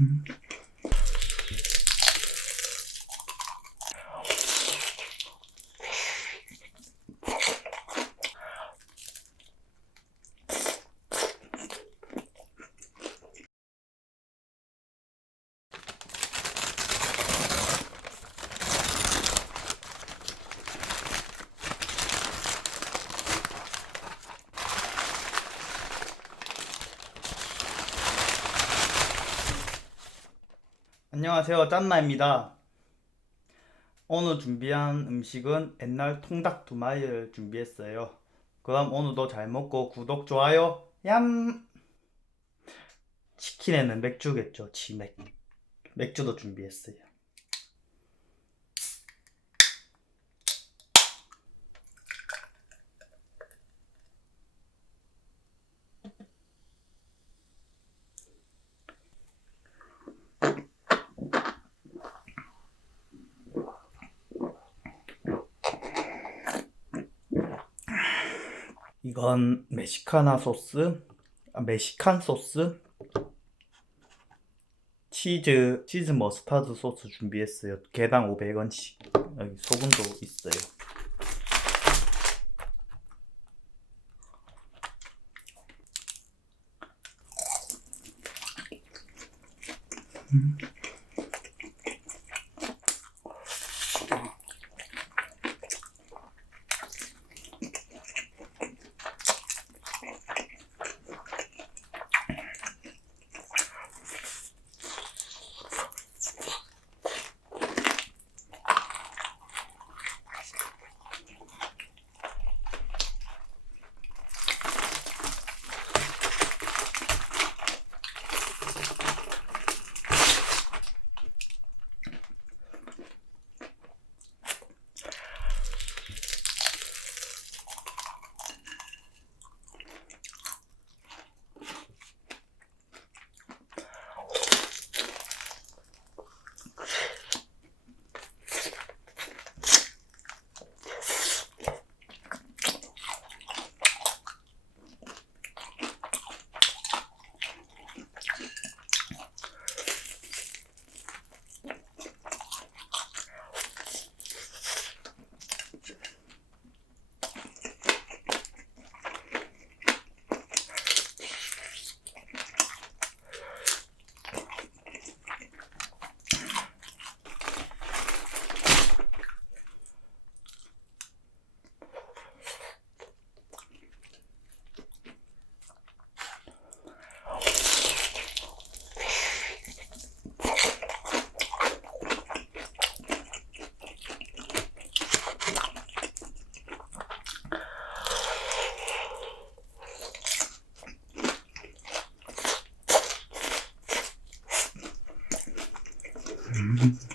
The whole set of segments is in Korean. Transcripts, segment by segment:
Mm-hmm. 안녕하세요. 짠마입니다. 오늘 준비한 음식은 옛날 통닭 두 마리를 준비했어요. 그럼 오늘도 잘 먹고 구독 좋아요 얌! 치킨에는 맥주겠죠? 치맥 맥주도 준비했어요 이건 메시카나 소스, 아, 메시칸 소스, 치즈, 치즈 머스타드 소스 준비했어요. 개당 500원씩. 여기 소금도 있어요. 음. Uhum.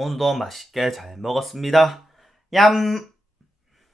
오늘도 맛있게 잘 먹었습니다. 얌!